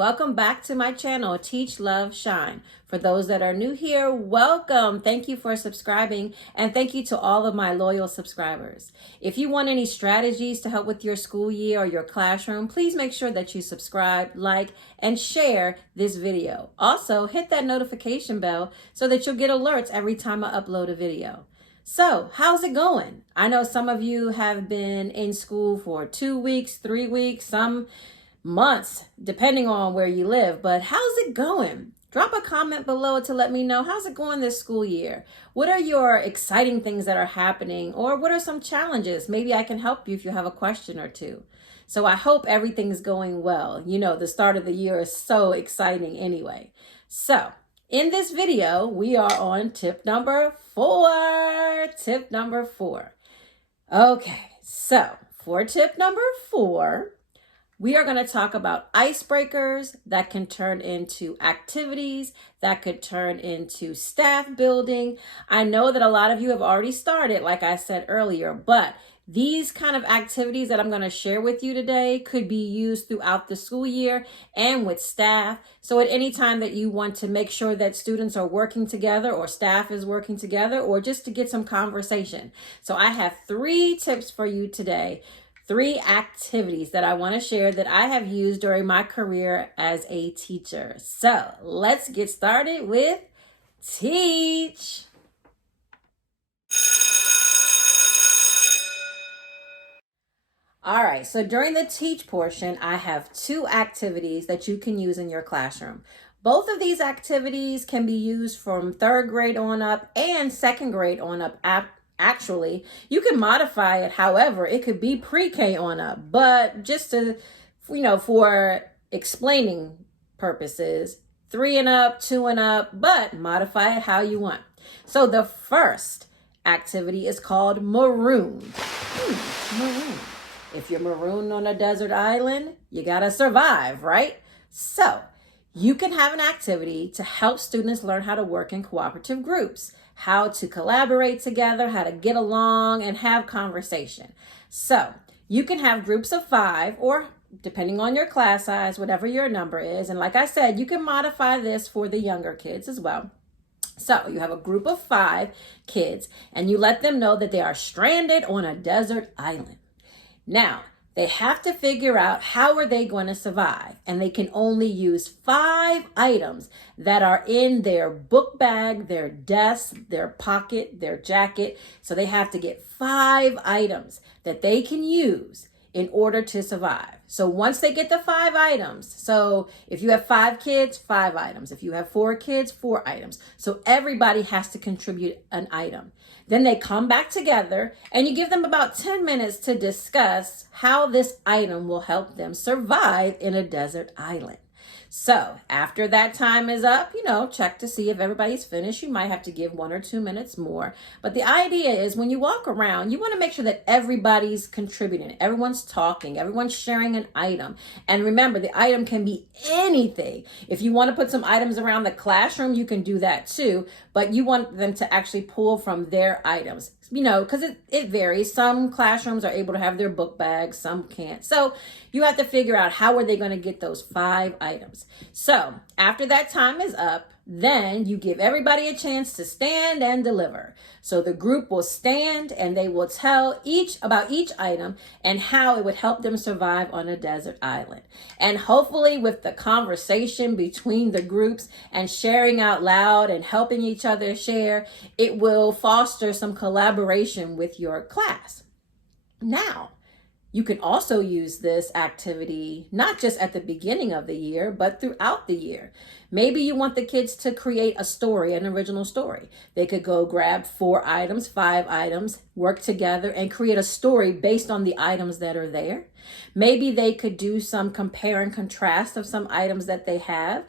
Welcome back to my channel, Teach, Love, Shine. For those that are new here, welcome. Thank you for subscribing, and thank you to all of my loyal subscribers. If you want any strategies to help with your school year or your classroom, please make sure that you subscribe, like, and share this video. Also, hit that notification bell so that you'll get alerts every time I upload a video. So, how's it going? I know some of you have been in school for 2 weeks, 3 weeks, some months, depending on where you live, but how's it going? Drop a comment below to let me know how's it going this school year. What are your exciting things that are happening, or what are some challenges? Maybe I can help you if you have a question or two. So I hope everything's going well. You know, the start of the year is so exciting anyway. So in this video, we are on tip number 4. Tip number 4. Okay, so for tip number 4, we are going to talk about icebreakers that can turn into activities, that could turn into staff building. I know that a lot of you have already started, like I said earlier, but these kind of activities that I'm going to share with you today could be used throughout the school year and with staff. So at any time that you want to make sure that students are working together or staff is working together, or just to get some conversation. So I have 3 tips for you today. 3 activities that I want to share that I have used during my career as a teacher. So let's get started with Teach. All right, so during the Teach portion, I have 2 activities that you can use in your classroom. Both of these activities can be used from 3rd grade on up and 2nd grade on up. Actually, you can modify it. However, it could be pre-K on up, but just to, for explaining purposes, 3 and up, 2 and up, but modify it how you want. So the first activity is called Marooned. Marooned. If you're marooned on a desert island, you gotta survive, right? So you can have an activity to help students learn how to work in cooperative groups, how to collaborate together, how to get along and have conversation. So you can have groups of 5, or depending on your class size, whatever your number is. And like I said, you can modify this for the younger kids as well. So you have a group of 5 kids and you let them know that they are stranded on a desert island. Now, they have to figure out how are they going to survive, and they can only use 5 items that are in their book bag, their desk, their pocket, their jacket. So they have to get 5 items that they can use in order to survive. So once they get the 5 items, so if you have 5 kids, 5 items. If you have 4 kids, 4 items. So everybody has to contribute an item. Then they come back together and you give them about 10 minutes to discuss how this item will help them survive in a desert island. So after that time is up, check to see if everybody's finished. You might have to give 1 or 2 minutes more. But the idea is when you walk around, you want to make sure that everybody's contributing. Everyone's talking. Everyone's sharing an item. And remember, the item can be anything. If you want to put some items around the classroom, you can do that too. But you want them to actually pull from their items. Because it varies. Some classrooms are able to have their book bags, some can't. So you have to figure out how are they going to get those 5 items. So after that time is up, then you give everybody a chance to stand and deliver. So the group will stand and they will tell about each item and how it would help them survive on a desert island. And hopefully with the conversation between the groups and sharing out loud and helping each other share, it will foster some collaboration with your class. Now, you can also use this activity not just at the beginning of the year, but throughout the year. Maybe you want the kids to create a story, an original story. They could go grab 4 items, 5 items, work together and create a story based on the items that are there. Maybe they could do some compare and contrast of some items that they have.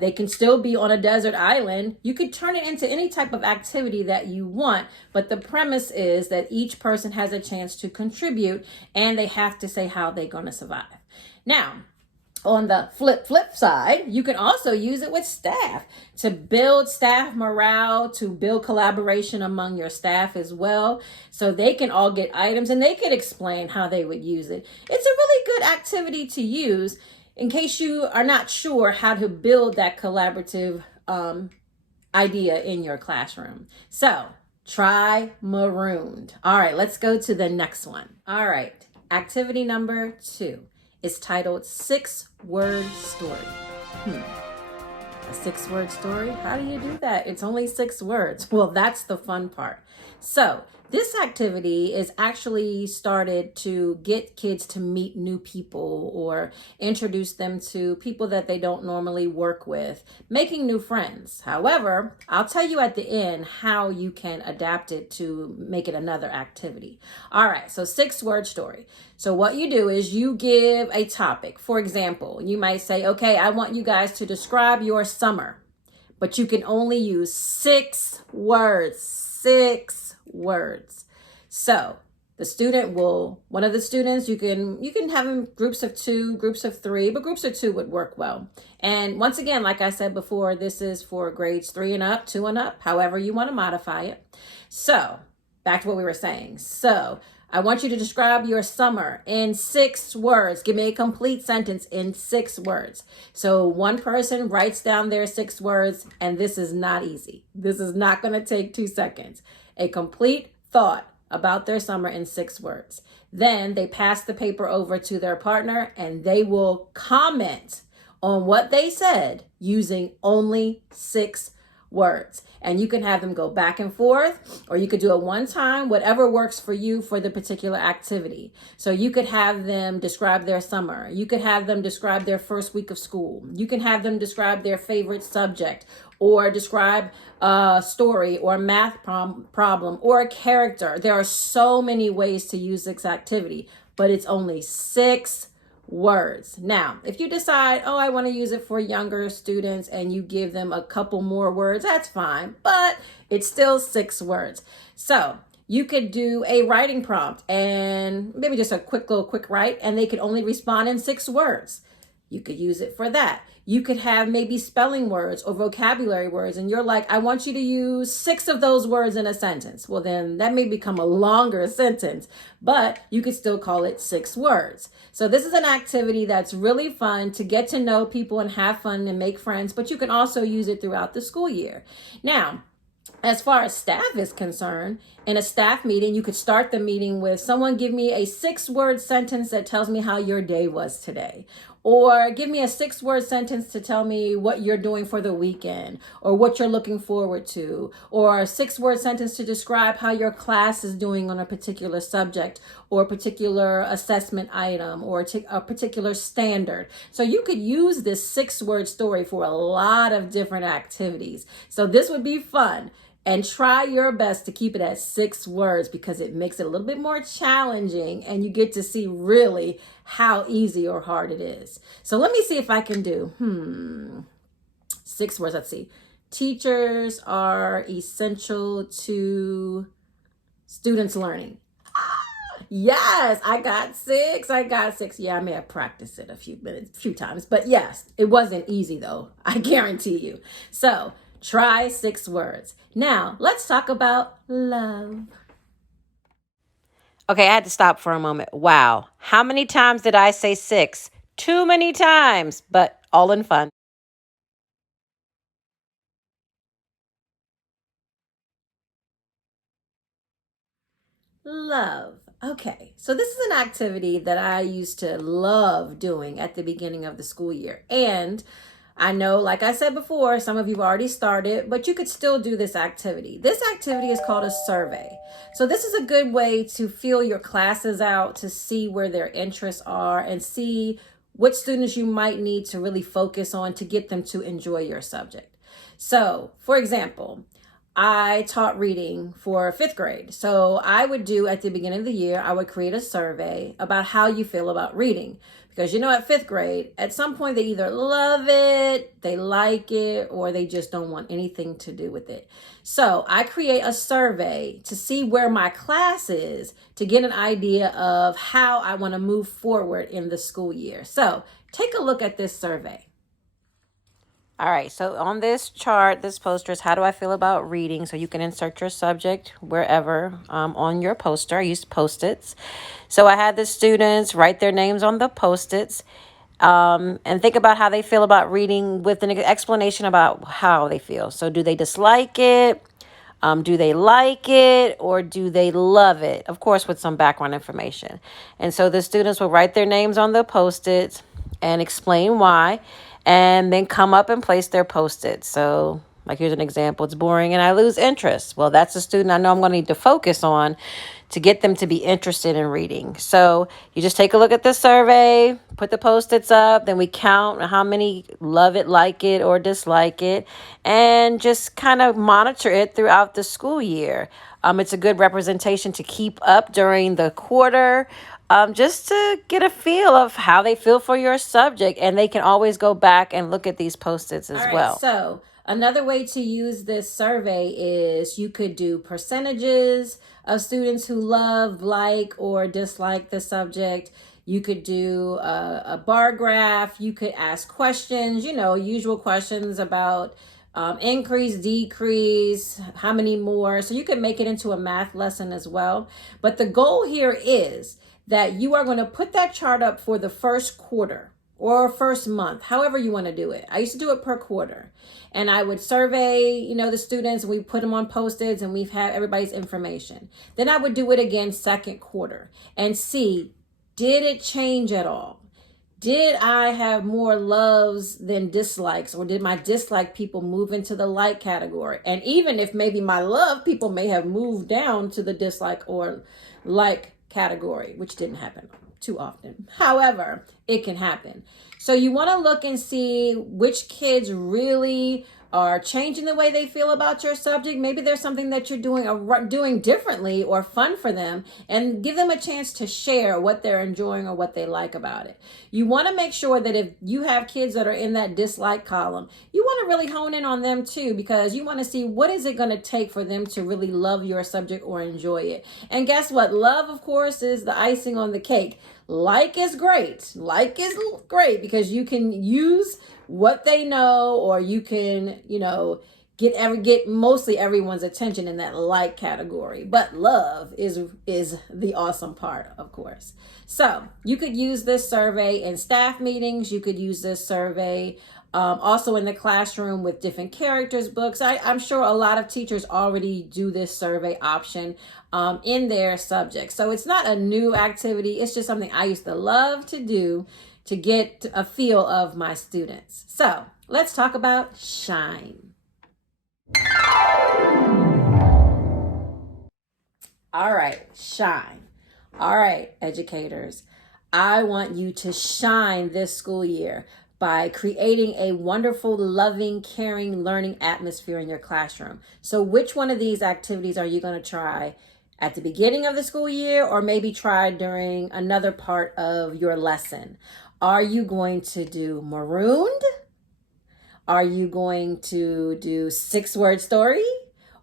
They can still be on a desert island. You could turn it into any type of activity that you want, but the premise is that each person has a chance to contribute and they have to say how they're going to survive. Now, on the flip side, you can also use it with staff to build staff morale, to build collaboration among your staff as well. So they can all get items and they could explain how they would use it. It's a really good activity to use in case you are not sure how to build that collaborative idea in your classroom. So try Marooned. All right, let's go to the next one. All right, activity number 2 is titled 6-Word Story. A 6-word story? How do you do that? It's only 6 words. Well, that's the fun part. So this activity is actually started to get kids to meet new people or introduce them to people that they don't normally work with, making new friends. However, I'll tell you at the end how you can adapt it to make it another activity. All right, so 6-word story. So what you do is you give a topic. For example, you might say, okay, I want you guys to describe your summer, but you can only use 6 words. 6 words. So the student will, one of the students, you can have them groups of 2, groups of 3, but groups of 2 would work well. And once again, like I said before, this is for grades 3 and up, 2 and up, however you want to modify it. So back to what we were saying. So I want you to describe your summer in 6 words. Give me a complete sentence in 6 words. So one person writes down their 6 words, and this is not easy. This is not going to take 2 seconds. A complete thought about their summer in 6 words. Then they pass the paper over to their partner, and they will comment on what they said using only 6 words. And you can have them go back and forth, or you could do it one time, whatever works for you for the particular activity. So you could have them describe their summer. You could have them describe their first week of school. You can have them describe their favorite subject, or describe a story or a math problem or a character. There are so many ways to use this activity, but it's only 6 words. Now, if you decide, oh, I want to use it for younger students, and you give them a couple more words, that's fine, but it's still 6 words. So you could do a writing prompt and maybe just a quick write, and they could only respond in 6 words. You could use it for that. You could have maybe spelling words or vocabulary words, and you're like, I want you to use 6 of those words in a sentence. Well, then that may become a longer sentence, but you could still call it 6 words. So this is an activity that's really fun to get to know people and have fun and make friends, but you can also use it throughout the school year. Now, as far as staff is concerned, in a staff meeting, you could start the meeting with, someone give me a 6-word sentence that tells me how your day was today. Or give me a 6-word sentence to tell me what you're doing for the weekend, or what you're looking forward to, or a 6-word sentence to describe how your class is doing on a particular subject, or a particular assessment item, or a particular standard. So you could use this 6-word story for a lot of different activities. So this would be fun. And try your best to keep it at 6 words, because it makes it a little bit more challenging, and you get to see really how easy or hard it is. So let me see if I can do 6 words. Let's see. Teachers are essential to students' learning. Yes, I got 6. Yeah, I may have practiced it a few times, but yes, it wasn't easy though. I guarantee you. So try 6 words. Now, let's talk about love. Okay, I had to stop for a moment. Wow. How many times did I say 6? Too many times, but all in fun. Love. Okay, so this is an activity that I used to love doing at the beginning of the school year. And I know, like I said before, some of you have already started, but you could still do this activity. This activity is called a survey. So this is a good way to feel your classes out, to see where their interests are, and see what students you might need to really focus on to get them to enjoy your subject. So, for example, I taught reading for 5th grade. So I would do, at the beginning of the year, I would create a survey about how you feel about reading. Because at 5th grade, at some point they either love it, they like it, or they just don't want anything to do with it. So I create a survey to see where my class is, to get an idea of how I want to move forward in the school year. So take a look at this survey. All right, so on this chart, this poster is how do I feel about reading? So you can insert your subject wherever on your poster. I used Post-its. So I had the students write their names on the Post-its. And think about how they feel about reading with an explanation about how they feel. So do they dislike it? Do they like it or do they love it? Of course, with some background information. And so the students will write their names on the Post-its and explain why, and then come up and place their Post-its. So like here's an example. It's boring and I lose interest. Well, that's a student I know I'm going to need to focus on to get them to be interested in reading. So you just take a look at the survey, put the Post-its up, then we count how many love it, like it, or dislike it, and just kind of monitor it throughout the school year. It's a good representation to keep up during the quarter, just to get a feel of how they feel for your subject. And they can always go back and look at these Post-its as well. So another way to use this survey is you could do percentages of students who love, like, or dislike the subject. You could do a bar graph. You could ask questions, usual questions about increase, decrease, how many more. So you can make it into a math lesson as well. But the goal here is that you are going to put that chart up for the first quarter or first month, however you want to do it. I used to do it per quarter. And I would survey, the students, and we put them on Post-its and we've had everybody's information. Then I would do it again second quarter and see, did it change at all? Did I have more loves than dislikes, or did my dislike people move into the like category? And even if maybe my love people may have moved down to the dislike or like category, which didn't happen too often. However, it can happen. So you want to look and see which kids really are changing the way they feel about your subject. Maybe there's something that you're doing differently or fun for them, and give them a chance to share what they're enjoying or what they like about it. You want to make sure that if you have kids that are in that dislike column, you want to really hone in on them too, because you want to see what is it going to take for them to really love your subject or enjoy it. And guess what? Love, of course, is the icing on the cake. Like is great. Like is great because you can use what they know, or you can, get mostly everyone's attention in that like category. But love is the awesome part, of course. So you could use this survey in staff meetings. You could use this survey also in the classroom with different characters books. I'm sure a lot of teachers already do this survey option in their subject. So it's not a new activity. It's just something I used to love to do to get a feel of my students. So let's talk about shine. All right, shine. All right, educators, I want you to shine this school year by creating a wonderful, loving, caring, learning atmosphere in your classroom. So which one of these activities are you going to try at the beginning of the school year, or maybe try during another part of your lesson? Are you going to do Marooned? Are you going to do 6-word story?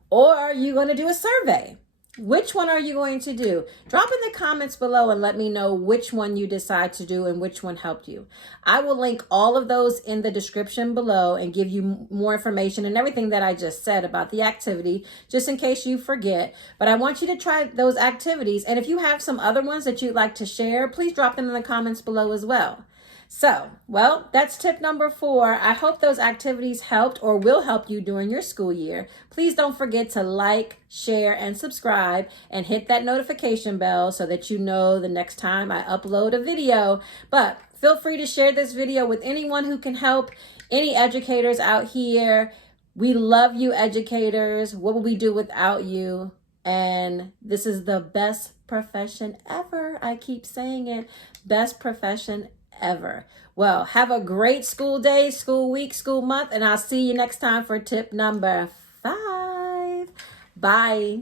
Or are you going to do a survey? Which one are you going to do? Drop in the comments below and let me know which one you decide to do and which one helped you. I will link all of those in the description below and give you more information and everything that I just said about the activity, just in case you forget. But I want you to try those activities. And if you have some other ones that you'd like to share, please drop them in the comments below as well. So, well, that's tip number 4. I hope those activities helped or will help you during your school year. Please don't forget to like, share, and subscribe, and hit that notification bell so that you know the next time I upload a video. But feel free to share this video with anyone who can help, any educators out here. We love you, educators. What would we do without you? And this is the best profession ever. I keep saying it. Best profession ever. Well, have a great school day, school week, school month, and I'll see you next time for tip number 5. Bye.